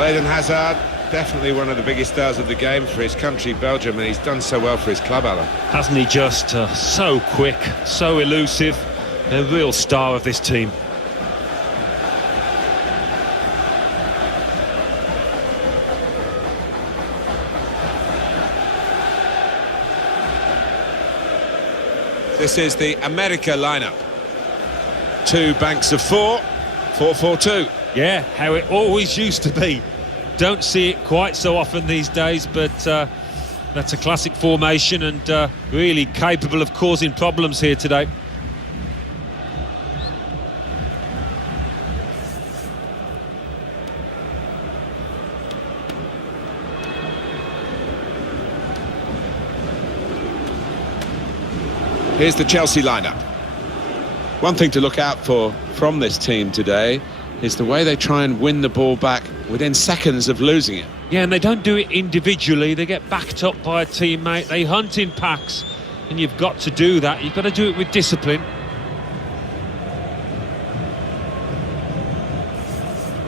Well, Eden Hazard, definitely one of the biggest stars of the game for his country, Belgium, and he's done so well for his club, Alan. Hasn't he just? So quick, so elusive, a real star of this team. This is the America lineup. Two banks of four, 4-4-2. Yeah, how it always used to be. Don't see it quite so often these days, but that's a classic formation and really capable of causing problems here today. Here's the Chelsea lineup. One thing to look out for from this team today is the way they try and win the ball back within seconds of losing it. Yeah, and they don't do it individually. They get backed up by a teammate. They hunt in packs, and you've got to do that. You've got to do it with discipline.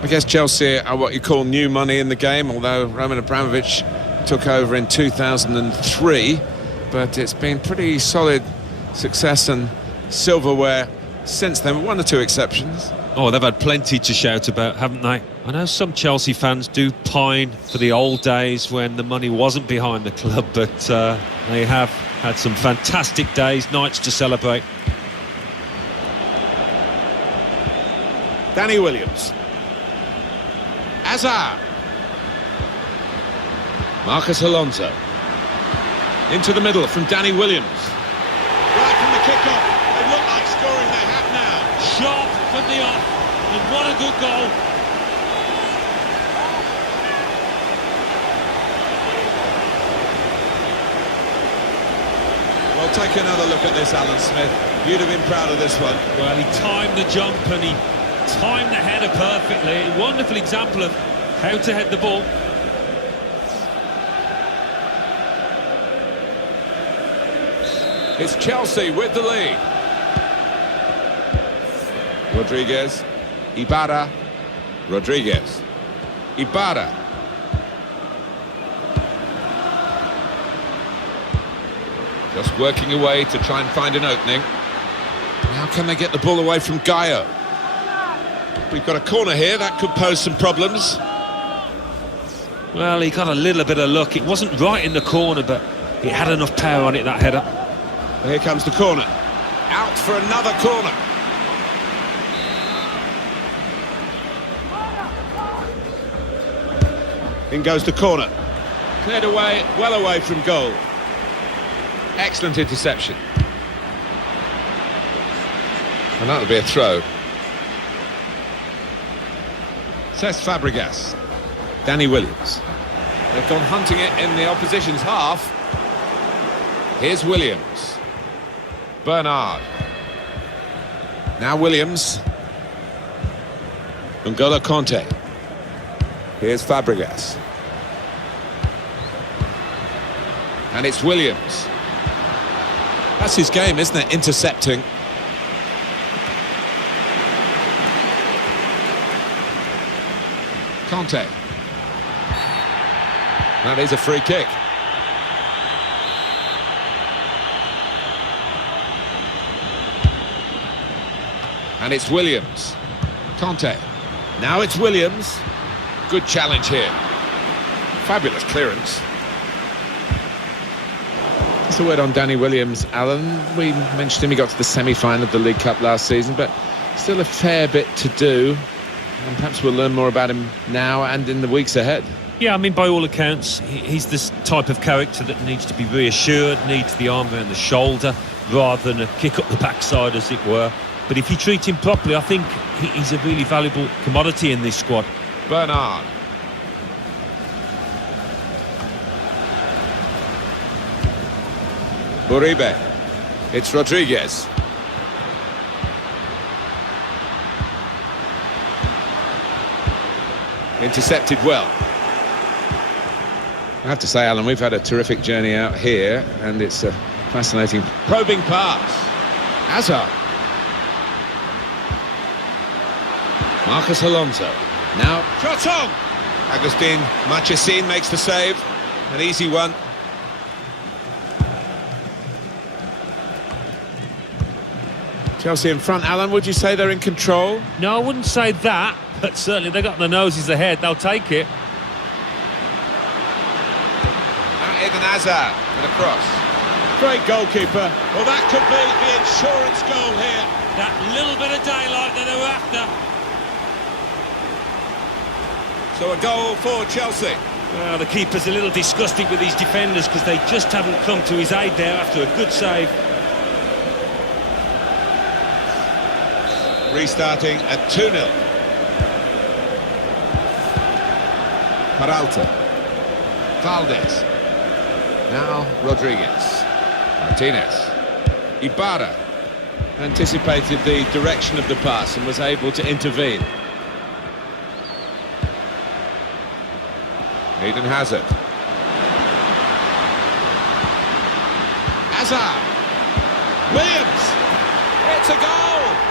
I guess Chelsea are what you call new money in the game, although Roman Abramovich took over in 2003, but it's been pretty solid success and silverware since then, one or two exceptions. Oh, they've had plenty to shout about, haven't they? I know some Chelsea fans do pine for the old days when the money wasn't behind the club, but they have had some fantastic days, nights to celebrate. Danny Williams. Hazard. Marcus Alonso. Into the middle from Danny Williams. Right from the kick-off. They look like scoring, they have now. Sharp from the off, and what a good goal. Well, take another look at this, Alan Smith. You'd have been proud of this one. Well, he timed the jump and he timed the header perfectly. A wonderful example of how to head the ball. It's Chelsea with the lead. Rodriguez, Ibarra, Rodriguez, Ibarra. Just working away to try and find an opening. How can they get the ball away from Gaio? We've got a corner here, that could pose some problems. Well, he got a little bit of luck. It wasn't right in the corner, but it had enough power on it, that header. Here comes the corner. Out for another corner. In goes the corner. Cleared away, well away from goal. Excellent interception. And that'll be a throw. Cesc Fabregas. Danny Williams. They've gone hunting it in the opposition's half. Here's Williams. Bernard. Now Williams. N'Golo Kanté. Here's Fabregas. And it's Williams. That's his game, isn't it? Intercepting. Kanté. That is a free kick. And it's Williams. Kanté. Now it's Williams. Good challenge here. Fabulous clearance. Just a word on Danny Williams, Alan. We mentioned him, he got to the semi-final of the League Cup last season, but still a fair bit to do. And perhaps we'll learn more about him now and in the weeks ahead. Yeah, I mean, by all accounts, he's this type of character that needs to be reassured, needs the arm around the shoulder, rather than a kick up the backside, as it were. But if you treat him properly, I think he's a really valuable commodity in this squad. Bernard. Uribe. It's Rodriguez. Intercepted well. I have to say, Alan, we've had a terrific journey out here, and it's a fascinating probing pass. Hazard. Marcus Alonso. Now, shot on! Agustin Marchesín makes the save. An easy one. Chelsea in front, Alan. Would you say they're in control? No, I wouldn't say that, but certainly they've got their noses ahead. They'll take it. Eden Hazard with a cross. Great goalkeeper. Well, that could be the insurance goal here. That little bit of daylight that they were after. So a goal for Chelsea. Well, the keeper's a little disgusted with his defenders because they just haven't come to his aid there after a good save. Restarting at 2-0. Peralta. Valdez. Now Rodriguez. Martinez. Ibarra anticipated the direction of the pass and was able to intervene. Eden Hazard. Hazard. Williams. It's a goal.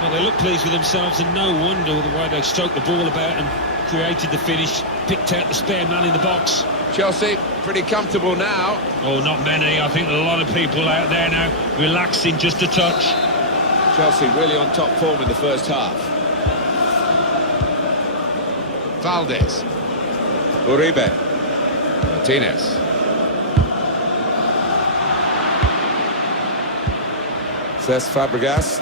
Well, they look pleased with themselves, and no wonder the way they stroked the ball about and created the finish, picked out the spare man in the box. Chelsea pretty comfortable now. Oh, not many. I think a lot of people out there now relaxing just a touch. Chelsea really on top form in the first half. Valdez. Uribe. Martinez. Cesc Fabregas.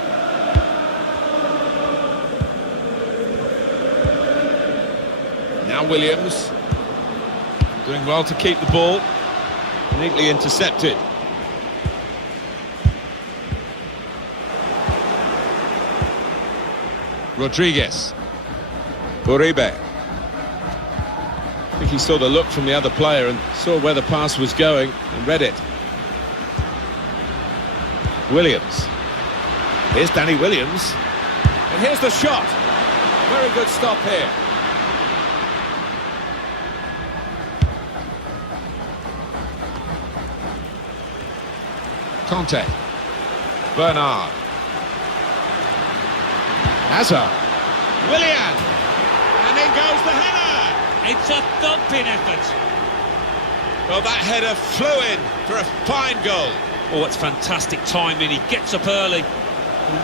Now Williams. Doing well to keep the ball. Neatly intercepted. Rodriguez. Uribe. I think he saw the look from the other player and saw where the pass was going and read it. Williams. Here's Danny Williams. And here's the shot. Very good stop here. Conte. Bernard. Hazard. Willian. And in goes the header. It's a thumping effort. Well, that header flew in for a fine goal. Oh, it's fantastic timing. He gets up early.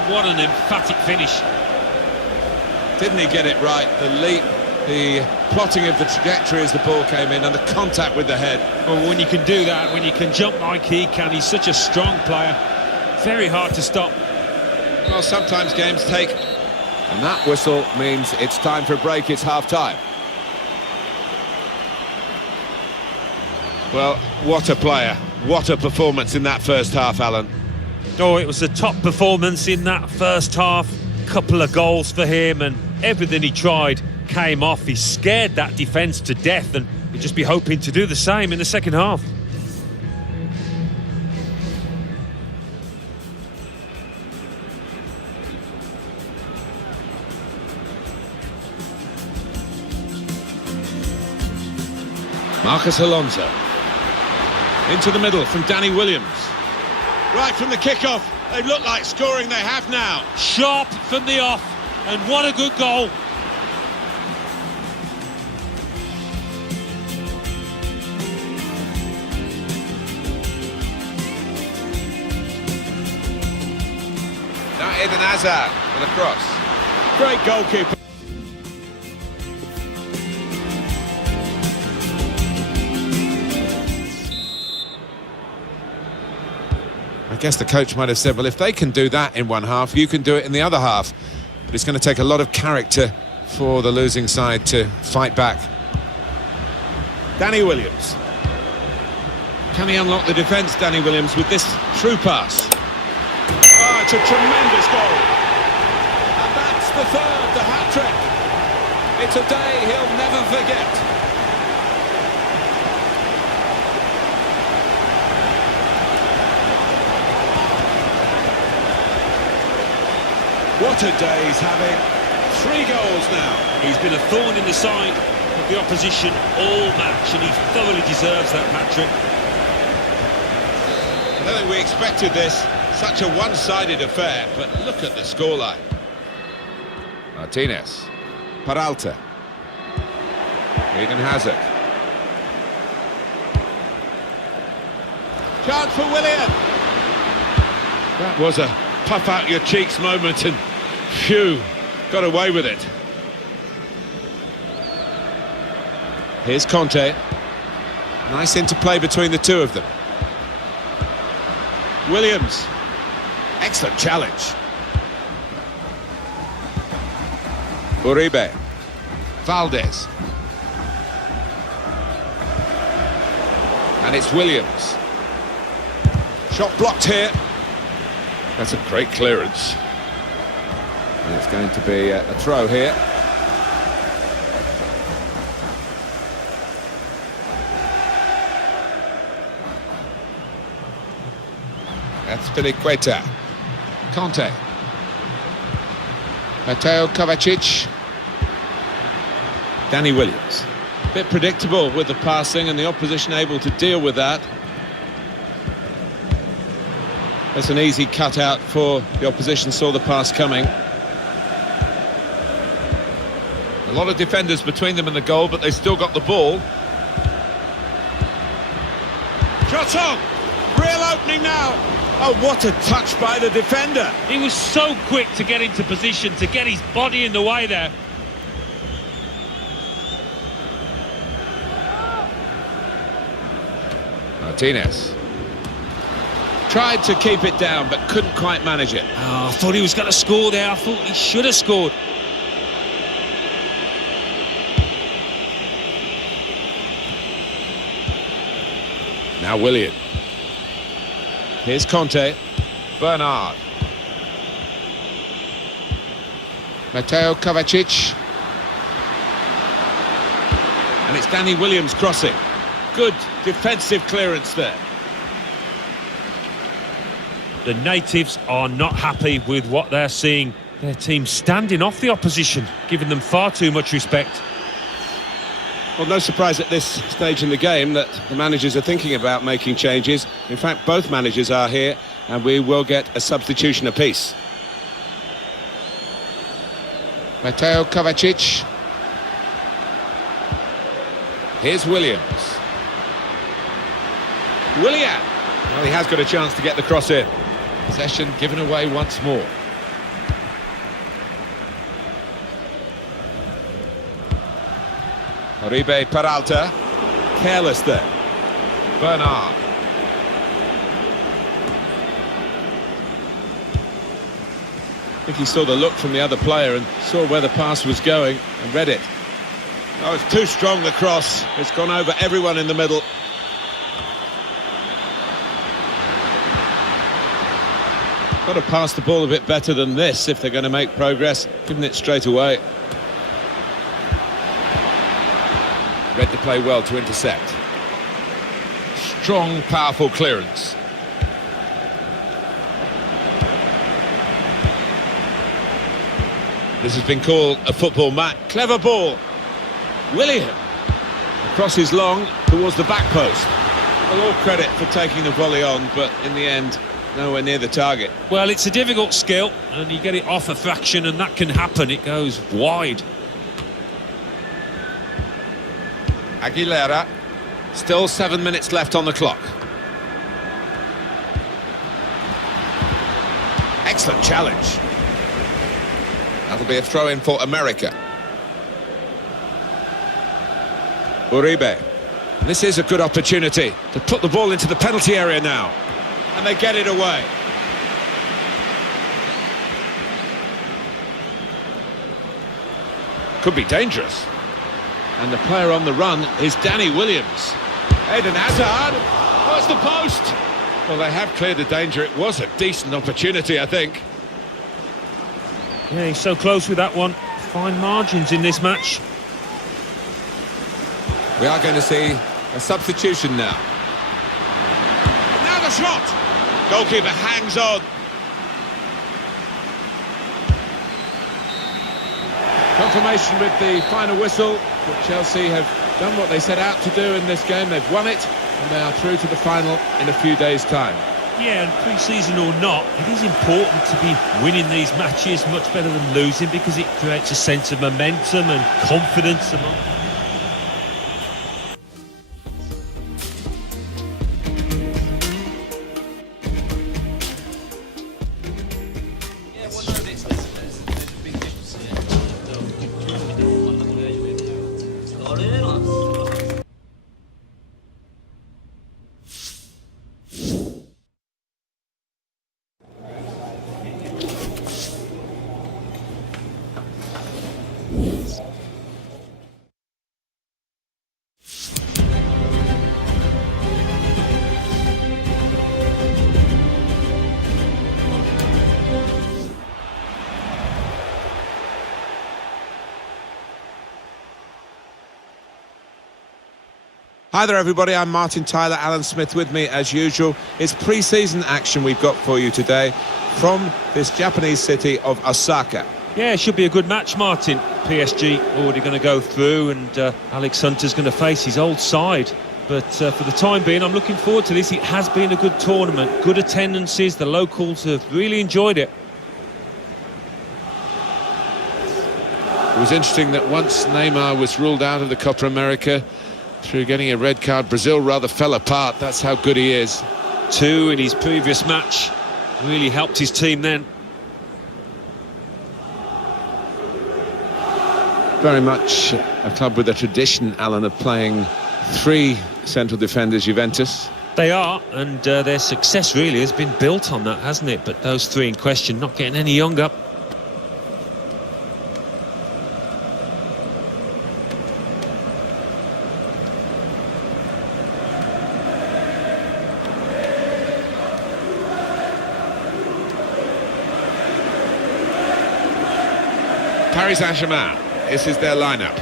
What an emphatic finish. Didn't he get it right? The leap, the plotting of the trajectory as the ball came in and the contact with the head. Well, when you can do that, when you can jump like he can, he's such a strong player. Very hard to stop. Well, sometimes games take... And that whistle means it's time for a break, it's half-time. Well, what a player. What a performance in that first half, Alan. Oh, it was a top performance in that first half. Couple of goals for him, and everything he tried came off. He scared that defence to death, and we'll just be hoping to do the same in the second half. Marcus Alonso. Into the middle from Danny Williams. Right from the kickoff. They look like scoring, they have now. Sharp from the off, and what a good goal. Now Eden Hazard with a cross. Great goalkeeper. I guess the coach might have said, well, if they can do that in one half, you can do it in the other half. But it's going to take a lot of character for the losing side to fight back. Danny Williams. Can he unlock the defence, Danny Williams, with this through pass? Oh, it's a tremendous goal. And that's the third, the hat-trick. It's a day he'll never forget. What a day he's having. 3 goals now. He's been a thorn in the side of the opposition all match, and he thoroughly deserves that hat-trick. I don't think we expected this. Such a one-sided affair, but look at the scoreline. Martinez. Peralta. Eden Hazard. Chance for Willian. That was a puff out your cheeks moment, and phew, got away with it. Here's Conte. Nice interplay between the two of them. Williams. Excellent challenge. Uribe. Valdez. And it's Williams. Shot blocked here. That's a great clearance. And it's going to be a throw here. That's Piliqueta. Conte. Mateo Kovacic. Danny Williams. Bit predictable with the passing and the opposition able to deal with that. That's an easy cutout for the opposition, saw the pass coming. A lot of defenders between them and the goal, but they still got the ball. Shot on. Real opening now. Oh, what a touch by the defender. He was so quick to get into position, to get his body in the way there. Martinez. Tried to keep it down, but couldn't quite manage it. Oh, I thought he was going to score there. I thought he should have scored. Now Willian. Here's Conte. Bernard. Mateo Kovacic. And it's Danny Williams crossing. Good defensive clearance there. The natives are not happy with what they're seeing. Their team standing off the opposition, giving them far too much respect. Well, no surprise at this stage in the game that the managers are thinking about making changes. In fact, both managers are here, and we will get a substitution apiece. Mateo Kovacic. Here's Williams. Willian. Well, he has got a chance to get the cross in. Possession given away once more. Uribe Peralta. Careless there. Bernard. I think he saw the look from the other player and saw where the pass was going and read it. Oh, it's too strong, the cross. It's gone over everyone in the middle. Got to pass the ball a bit better than this if they're going to make progress, giving it straight away. Read the play well to intercept. Strong, powerful clearance. This has been called a football match. Clever ball. Willian. The cross is long towards the back post. Well, all credit for taking the volley on, but in the end, nowhere near the target. Well, it's a difficult skill, and you get it off a fraction, and that can happen. It goes wide. Aguilera. Still 7 minutes left on the clock. Excellent challenge. That'll be a throw-in for America. Uribe. This is a good opportunity to put the ball into the penalty area now. And they get it away. Could be dangerous. And the player on the run is Danny Williams. Eden Hazard. Oh, it's the post. Well, they have cleared the danger. It was a decent opportunity, I think. Yeah, he's so close with that one. Fine margins in this match. We are going to see a substitution now. Now the shot. Goalkeeper hangs on. Confirmation with the final whistle that Chelsea have done what they set out to do in this game. They've won it, and they are through to the final in a few days' time. Yeah, and pre-season or not, it is important to be winning these matches much better than losing, because it creates a sense of momentum and confidence among Hi there everybody, I'm Martin Tyler, Alan Smith with me as usual. It's pre-season action we've got for you today from this Japanese city of Osaka. Yeah, it should be a good match, Martin. PSG already going to go through, and Alex Hunter's going to face his old side. But for the time being, I'm looking forward to this. It has been a good tournament, good attendances. The locals have really enjoyed it. It was interesting that once Neymar was ruled out of the Copa America through getting a red card, Brazil rather fell apart. That's how good he is. 2 in his previous match. Really helped his team then. Very much a club with a tradition, Alan, of playing 3 central defenders, Juventus. They are, and their success really has been built on that, hasn't it? But those 3 in question not getting any younger. Paris Saint-Germain, this is their lineup.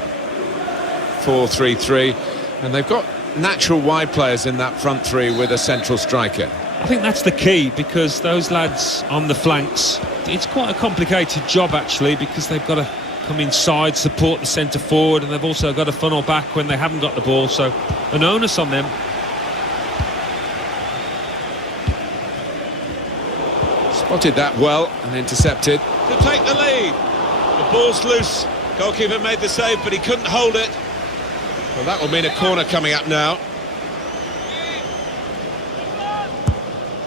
4-3-3, and they've got natural wide players in that front 3 with a central striker. I think that's the key, because those lads on the flanks, it's quite a complicated job actually, because they've got to come inside, support the centre forward, and they've also got to funnel back when they haven't got the ball, so an onus on them. Spotted that well and intercepted. To take the lead. The ball's loose. Goalkeeper made the save, but he couldn't hold it. Well, that will mean a corner coming up now.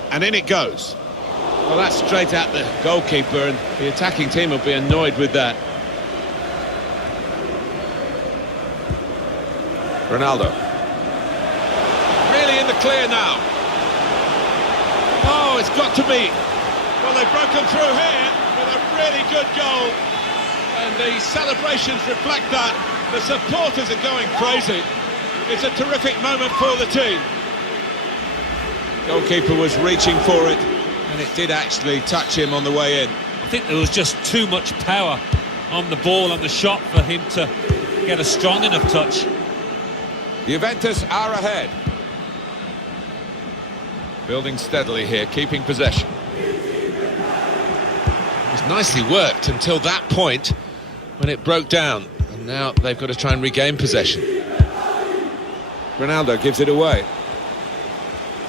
And in it goes. Well, that's straight at the goalkeeper, and the attacking team will be annoyed with that. Ronaldo. Really in the clear now. Oh, it's got to be. Well, they've broken through here with a really good goal. And the celebrations reflect that. The supporters are going crazy. It's a terrific moment for the team. Goalkeeper was reaching for it, and it did actually touch him on the way in. I think there was just too much power on the ball, on the shot, for him to get a strong enough touch. Juventus are ahead. Building steadily here, keeping possession. It was nicely worked until that point when it broke down, and now they've got to try and regain possession. Ronaldo gives it away.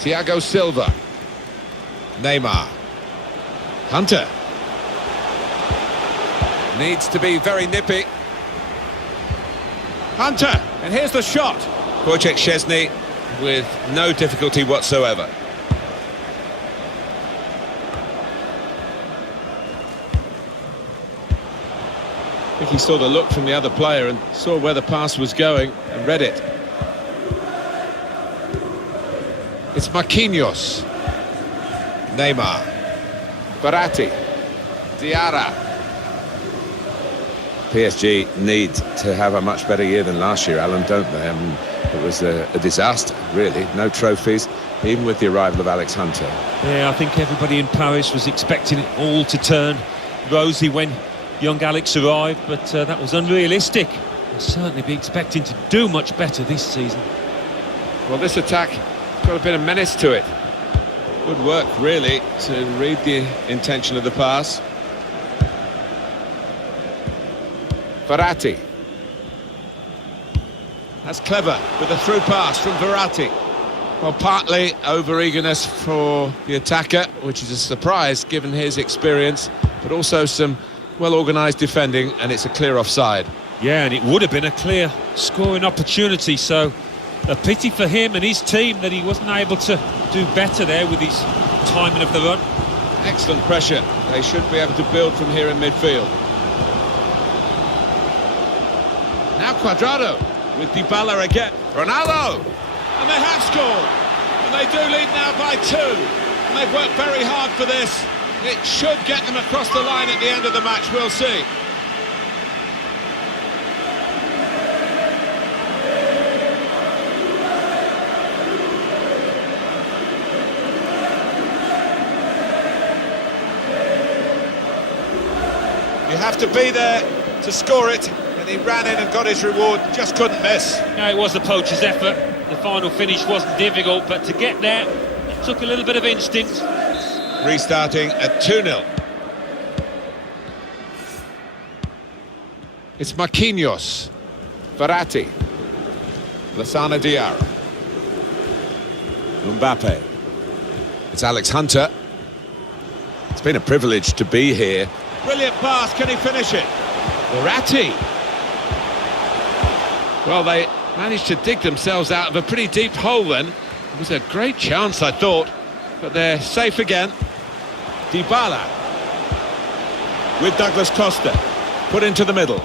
Thiago Silva. Neymar. Hunter. Needs to be very nippy. Hunter, and here's the shot. Wojciech Szczesny with no difficulty whatsoever. I think he saw the look from the other player and saw where the pass was going and read it. It's Marquinhos. Neymar. Verratti. Diarra. PSG need to have a much better year than last year, Alan, don't they? I mean, it was a disaster, really. No trophies, even with the arrival of Alex Hunter. Yeah, I think everybody in Paris was expecting it all to turn rosy when young Alex arrived, but that was unrealistic. They'll certainly be expecting to do much better this season. Well, this attack got a bit of menace to it. Good work, really, to read the intention of the pass. Verratti. That's clever, with a through pass from Verratti. Well, partly over-eagerness for the attacker, which is a surprise given his experience, but also some well-organised defending, and it's a clear offside. Yeah, and it would have been a clear scoring opportunity, so a pity for him and his team that he wasn't able to do better there with his timing of the run. Excellent pressure. They should be able to build from here in midfield. Now Cuadrado with Dybala again. Ronaldo! And they have scored. And they do lead now by 2. And they've worked very hard for this. It should get them across the line at the end of the match, we'll see. You have to be there to score it, and he ran in and got his reward, just couldn't miss. Yeah, it was the poacher's effort. the final finish wasn't difficult, but to get there, it took a little bit of instinct. Restarting at 2-0. It's Marquinhos. Verratti. Lassana Diarra. Mbappe. It's Alex Hunter. It's been a privilege to be here. Brilliant pass, can he finish it? Verratti. Well, they managed to dig themselves out of a pretty deep hole then. It was a great chance, I thought, but they're safe again. Dybala. With Douglas Costa. Put into the middle.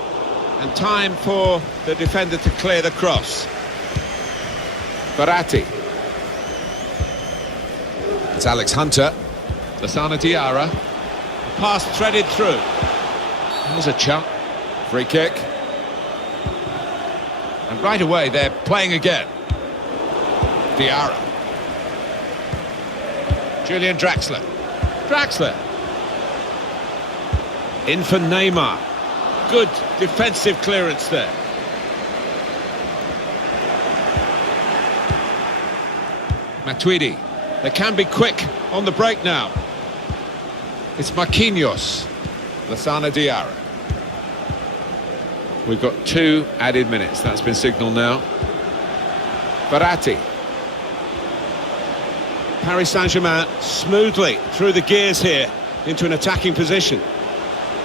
And time for the defender to clear the cross. Verratti. It's Alex Hunter. Lassana Diarra. Pass threaded through. There's a chunk. Free kick. And right away they're playing again. Diarra. Julian Draxler. Draxler. In for Neymar. Good defensive clearance there. Matuidi. They can be quick on the break now. It's Marquinhos. Lassana Diarra. We've got 2 added minutes. That's been signalled now. Verratti. Paris Saint-Germain smoothly through the gears here into an attacking position.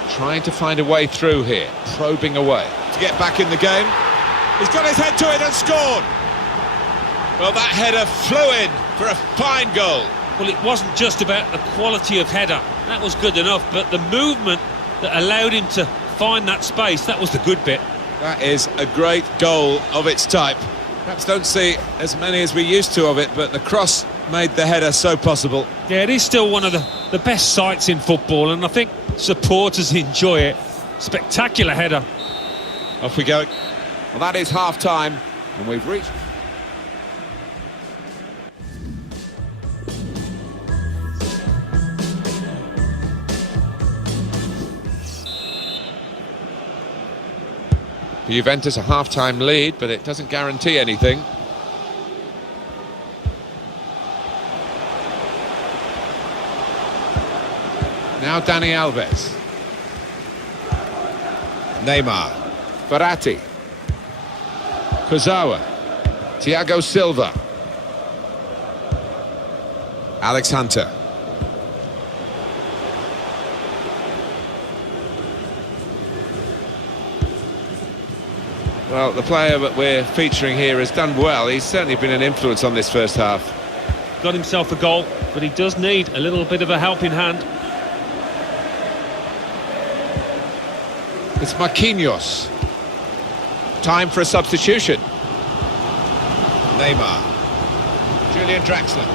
Trying to find a way through here. Probing away. To get back in the game. He's got his head to it and scored. Well, that header flew in for a fine goal. Well, it wasn't just about the quality of header. That was good enough, but the movement that allowed him to find that space, that was the good bit. That is a great goal of its type. Perhaps don't see as many as we used to of it, but the cross made the header so possible. Yeah, it is still one of the best sights in football, and I think supporters enjoy it. Spectacular header. Off we go. Well, that is half-time, and we've reached... Juventus a half-time lead, but it doesn't guarantee anything. Now Dani Alves. Neymar. Verratti. Kurzawa. Thiago Silva. Alex Hunter. Well, the player that we're featuring here has done well. He's certainly been an influence on this first half. Got himself a goal, but he does need a little bit of a helping hand. It's Marquinhos. Time for a substitution. Neymar. Julian Draxler.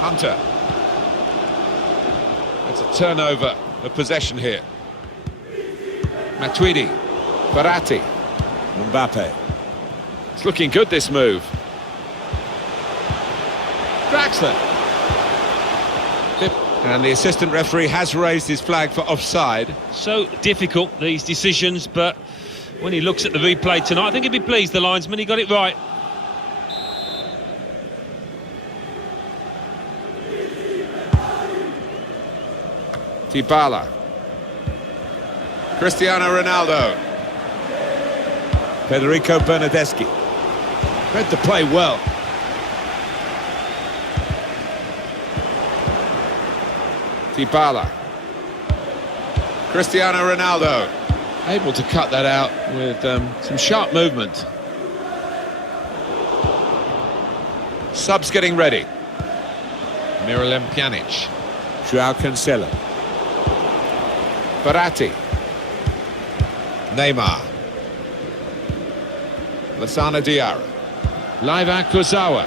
Hunter. It's a turnover of possession here. Matuidi. Verratti. Mbappe. It's looking good, this move. Draxler. And the assistant referee has raised his flag for offside. So difficult, these decisions, but when he looks at the replay tonight, I think he'd be pleased, the linesman, he got it right. Dybala. Cristiano Ronaldo. Federico Bernardeschi. Read the play well. Dybala. Cristiano Ronaldo. Able to cut that out with some sharp movement. Subs getting ready. Miralem Pjanic. Joao Cancelo. Verratti. Neymar. Lassana Diarra. Laiva Kurzawa.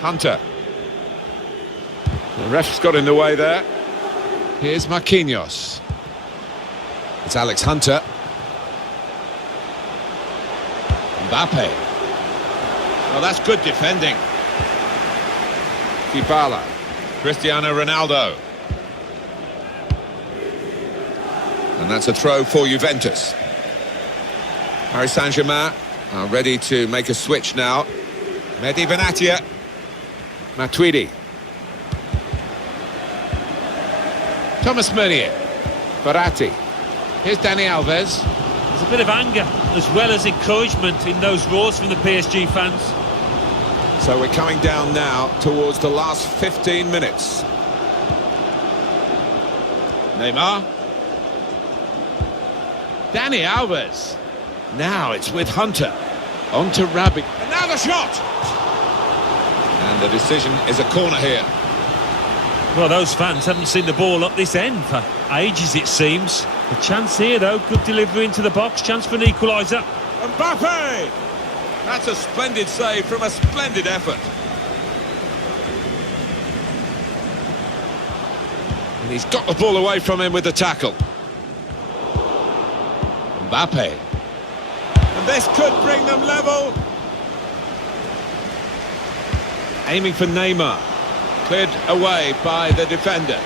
Hunter. The ref's got in the way there. Here's Marquinhos. It's Alex Hunter. Mbappe. Well, that's good defending. Dybala. Cristiano Ronaldo. And that's a throw for Juventus. Paris Saint-Germain are ready to make a switch now. Mehdi Benatia. Matuidi. Thomas Meunier. Verratti. Here's Dani Alves. There's a bit of anger as well as encouragement in those roars from the PSG fans. So we're coming down now towards the last 15 minutes. Neymar. Dani Alves. Now it's with Hunter. On to Rabic. And now the shot! And the decision is a corner here. Well, those fans haven't seen the ball up this end for ages, it seems. The chance here, though, good delivery into the box, chance for an equaliser. Mbappe! That's a splendid save from a splendid effort. And he's got the ball away from him with the tackle. Mbappe. And this could bring them level. Aiming for Neymar. Cleared away by the defender.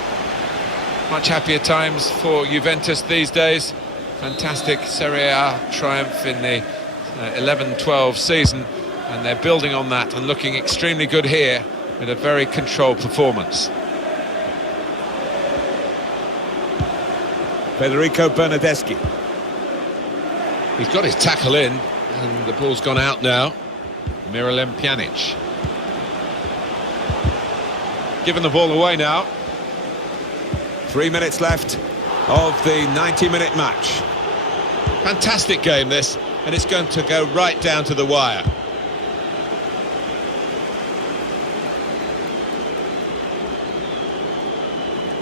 Much happier times for Juventus these days. Fantastic Serie A triumph in the 11-12 season, and they're building on that and looking extremely good here with a very controlled performance. Federico Bernardeschi. He's got his tackle in, and the ball's gone out now. Miralem Pjanic. Giving the ball away now. 3 minutes left of the 90-minute match. Fantastic game this, and it's going to go right down to the wire.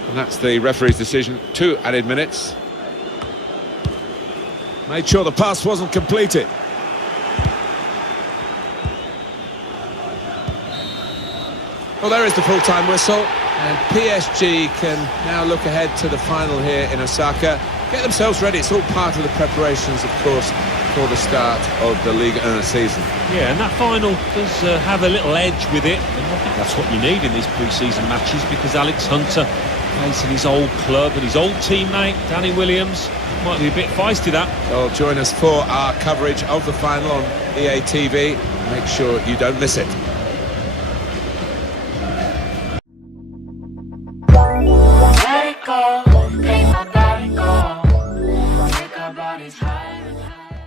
And that's the referee's decision. 2 added minutes. Made sure the pass wasn't completed. Well, there is the full-time whistle, and PSG can now look ahead to the final here in Osaka. Get themselves ready. It's all part of the preparations, of course, for the start of the Ligue 1 season. Yeah, and that final does have a little edge with it, and I think that's what you need in these pre-season matches, because Alex Hunter facing his old club and his old teammate, Danny Williams, might be a bit feisty, that. Well, join us for our coverage of the final on EA TV. Make sure you don't miss it. Let it go, make my body go, take our bodies higher and higher.